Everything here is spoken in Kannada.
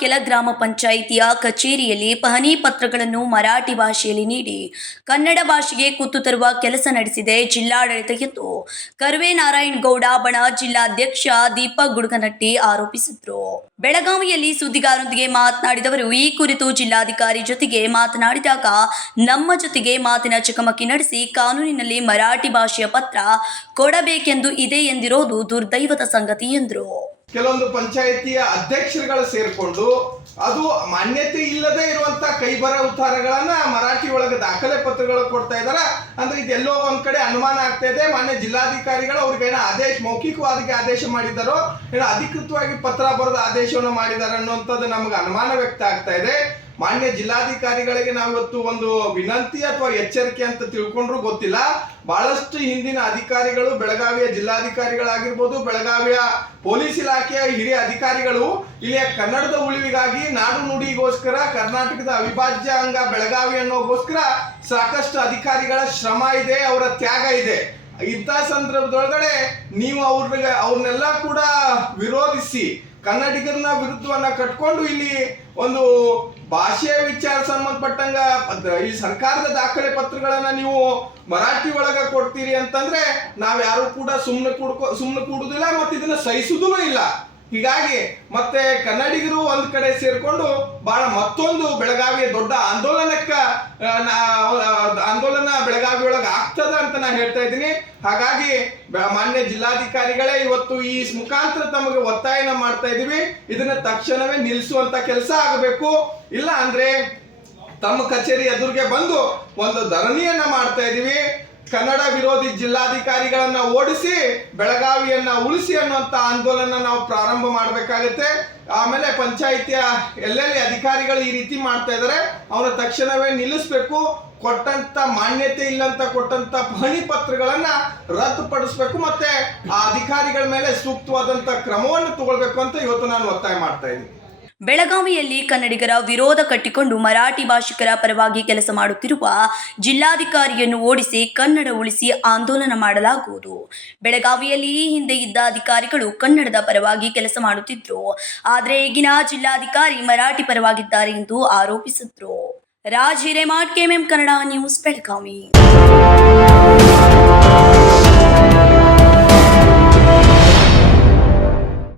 ಕೆಲ ಗ್ರಾಮ ಪಂಚಾಯಿತಿಯ ಕಚೇರಿಯಲ್ಲಿ ಪಹಣಿ ಪತ್ರಗಳನ್ನು ಮರಾಠಿ ಭಾಷೆಯಲ್ಲಿ ನೀಡಿ ಕನ್ನಡ ಭಾಷೆಗೆ ಕುತ್ತು ತರುವ ಕೆಲಸ ನಡೆಸಿದೆ ಜಿಲ್ಲಾಡಳಿತ ಎಂದು ಕರ್ವೆ ನಾರಾಯಣಗೌಡ ಬಣ ಜಿಲ್ಲಾಧ್ಯಕ್ಷ ದೀಪಕ್ ಗುಡ್ಗನಟ್ಟಿ ಆರೋಪಿಸಿದರು. ಬೆಳಗಾವಿಯಲ್ಲಿ ಸುದ್ದಿಗಾರರೊಂದಿಗೆ ಮಾತನಾಡಿದವರು, ಈ ಕುರಿತು ಜಿಲ್ಲಾಧಿಕಾರಿ ಜೊತೆಗೆ ಮಾತನಾಡಿದಾಗ ನಮ್ಮ ಜೊತೆಗೆ ಮಾತಿನ ಚಕಮಕಿ ನಡೆಸಿ ಕಾನೂನಿನಲ್ಲಿ ಮರಾಠಿ ಭಾಷೆಯ ಪತ್ರ ಕೊಡಬೇಕೆಂದು ಇದೆ ಎಂದಿರೋದು ದುರ್ದೈವದ ಸಂಗತಿ ಎಂದರು. ಕೆಲವೊಂದು ಪಂಚಾಯಿತಿಯ ಅಧ್ಯಕ್ಷರುಗಳು ಸೇರ್ಕೊಂಡು ಅದು ಮಾನ್ಯತೆ ಇಲ್ಲದೆ ಇರುವಂತ ಕೈಬರ ಉತ್ತಾರಗಳನ್ನ ಮರಾಠಿ ಒಳಗೆ ದಾಖಲೆ ಪತ್ರಗಳು ಕೊಡ್ತಾ ಇದಾರ. ಅಂದ್ರೆ ಇದೆಲ್ಲೋ ಒಂದ್ ಕಡೆ ಅನುಮಾನ ಆಗ್ತಾ ಇದೆ. ಮಾನ್ಯ ಜಿಲ್ಲಾಧಿಕಾರಿಗಳು ಅವ್ರಿಗೆ ಮೌಖಿಕವಾಗಿ ಆದೇಶ ಮಾಡಿದಾರೋ ಅಧಿಕೃತವಾಗಿ ಪತ್ರ ಬರೆದ ಆದೇಶವನ್ನು ಮಾಡಿದಾರೆ ಅನ್ನುವಂಥದ್ದು ನಮ್ಗೆ ಅನುಮಾನ ವ್ಯಕ್ತ ಆಗ್ತಾ ಇದೆ. ಮಾನ್ಯ ಜಿಲ್ಲಾಧಿಕಾರಿಗಳಿಗೆ ನಾವಿವತ್ತು ಒಂದು ವಿನಂತಿ ಅಥವಾ ಎಚ್ಚರಿಕೆ ಅಂತ ತಿಳ್ಕೊಂಡ್ರು ಗೊತ್ತಿಲ್ಲ. ಬಹಳಷ್ಟು ಹಿಂದಿನ ಅಧಿಕಾರಿಗಳು, ಬೆಳಗಾವಿಯ ಜಿಲ್ಲಾಧಿಕಾರಿಗಳಾಗಿರ್ಬೋದು, ಬೆಳಗಾವಿಯ ಪೊಲೀಸ್ ಇಲಾಖೆಯ ಹಿರಿಯ ಅಧಿಕಾರಿಗಳು ಇಲ್ಲಿಯ ಕನ್ನಡದ ಉಳಿವಿಗಾಗಿ, ನಾಡು ನುಡಿಗೋಸ್ಕರ, ಕರ್ನಾಟಕದ ಅವಿಭಾಜ್ಯ ಅಂಗ ಬೆಳಗಾವಿ ಅನ್ನೋಗೋಸ್ಕರ ಸಾಕಷ್ಟು ಅಧಿಕಾರಿಗಳ ಶ್ರಮ ಇದೆ, ಅವರ ತ್ಯಾಗ ಇದೆ. ಇಂಥ ಸಂದರ್ಭದೊಳಗಡೆ ನೀವು ಅವ್ರನ್ನೆಲ್ಲ ಕೂಡ ವಿರೋಧಿಸಿ ಕನ್ನಡಿಗರನ್ನ ವಿರುದ್ಧವನ್ನ ಕಟ್ಕೊಂಡು ಇಲ್ಲಿ ಒಂದು ಭಾಷೆಯ ವಿಚಾರ ಸಂಬಂಧಪಟ್ಟಂಗ ಈ ಸರ್ಕಾರದ ದಾಖಲೆ ಪತ್ರಗಳನ್ನ ನೀವು ಮರಾಠಿ ಒಳಗ ಕೊಡ್ತೀರಿ ಅಂತಂದ್ರೆ ನಾವ್ ಯಾರು ಕೂಡ ಸುಮ್ನೆ ಕೂಡುದಿಲ್ಲ, ಮತ್ತೆ ಇದನ್ನ ಸಹಿಸುದೂ ಇಲ್ಲ. ಹೀಗಾಗಿ ಮತ್ತೆ ಕನ್ನಡಿಗರು ಒಂದ್ ಕಡೆ ಸೇರ್ಕೊಂಡು ಬಹಳ ಮತ್ತೊಂದು ಬೆಳಗಾವಿಯ ದೊಡ್ಡ ಆಂದೋಲನ ಬೆಳಗಾವಿ ಒಳಗೆ ಆಗ್ತದ ಅಂತ ನಾ ಹೇಳ್ತಾ ಇದ್ದೀನಿ. ಹಾಗಾಗಿ ಮಾನ್ಯ ಜಿಲ್ಲಾಧಿಕಾರಿಗಳೇ ಇವತ್ತು ಈ ಮುಖಾಂತರ ತಮಗೆ ಒತ್ತಾಯನ ಮಾಡ್ತಾ ಇದೀವಿ, ಇದನ್ನ ತಕ್ಷಣವೇ ನಿಲ್ಲಿಸುವಂತ ಕೆಲಸ ಆಗಬೇಕು. ಇಲ್ಲ ಅಂದ್ರೆ ತಮ್ಮ ಕಚೇರಿ ಎದುರಿಗೆ ಬಂದು ಒಂದು ಧರಣಿಯನ್ನ ಮಾಡ್ತಾ ಇದೀವಿ. ಕನ್ನಡ ವಿರೋಧಿ ಜಿಲ್ಲಾಧಿಕಾರಿಗಳನ್ನ ಓಡಿಸಿ ಬೆಳಗಾವಿಯನ್ನ ಉಳಿಸಿ ಅನ್ನುವಂತ ಆಂದೋಲನ ನಾವು ಪ್ರಾರಂಭ ಮಾಡಬೇಕಾಗುತ್ತೆ. ಆಮೇಲೆ ಪಂಚಾಯಿತಿಯ ಎಲ್ಲೆಲ್ಲಿ ಅಧಿಕಾರಿಗಳು ಈ ರೀತಿ ಮಾಡ್ತಾ ಇದ್ದಾರೆ ಅವರ ತಕ್ಷಣವೇ ನಿಲ್ಲಿಸಬೇಕು. ಕೊಟ್ಟಂತ ಮಾನ್ಯತೆ ಇಲ್ಲಂತ ಕೊಟ್ಟಂತ ಪಹಣಿ ಪತ್ರಗಳನ್ನ ರದ್ದುಪಡಿಸಬೇಕು, ಮತ್ತೆ ಆ ಅಧಿಕಾರಿಗಳ ಮೇಲೆ ಸೂಕ್ತವಾದಂತ ಕ್ರಮವನ್ನು ತಗೊಳ್ಬೇಕು ಅಂತ ಇವತ್ತು ನಾನು ಒತ್ತಾಯ ಮಾಡ್ತಾ ಇದ್ದೀನಿ. ಬೆಳಗಾವಿಯಲ್ಲಿ ಕನ್ನಡಿಗರ ವಿರೋಧ ಕಟ್ಟಿಕೊಂಡು ಮರಾಠಿ ಭಾಷಿಕರ ಪರವಾಗಿ ಕೆಲಸ ಮಾಡುತ್ತಿರುವ ಜಿಲ್ಲಾಧಿಕಾರಿಯನ್ನು ಓಡಿಸಿ ಕನ್ನಡ ಉಳಿಸಿ ಆಂದೋಲನ ಮಾಡಲಾಗುವುದು. ಬೆಳಗಾವಿಯಲ್ಲಿ ಈ ಹಿಂದೆ ಇದ್ದ ಅಧಿಕಾರಿಗಳು ಕನ್ನಡದ ಪರವಾಗಿ ಕೆಲಸ ಮಾಡುತ್ತಿದ್ರು, ಆದರೆ ಈಗಿನ ಜಿಲ್ಲಾಧಿಕಾರಿ ಮರಾಠಿ ಪರವಾಗಿದ್ದಾರೆ ಎಂದು ಆರೋಪಿಸಿದ್ರು. Raj Hiremath, KMM Kannada news, Belagavi.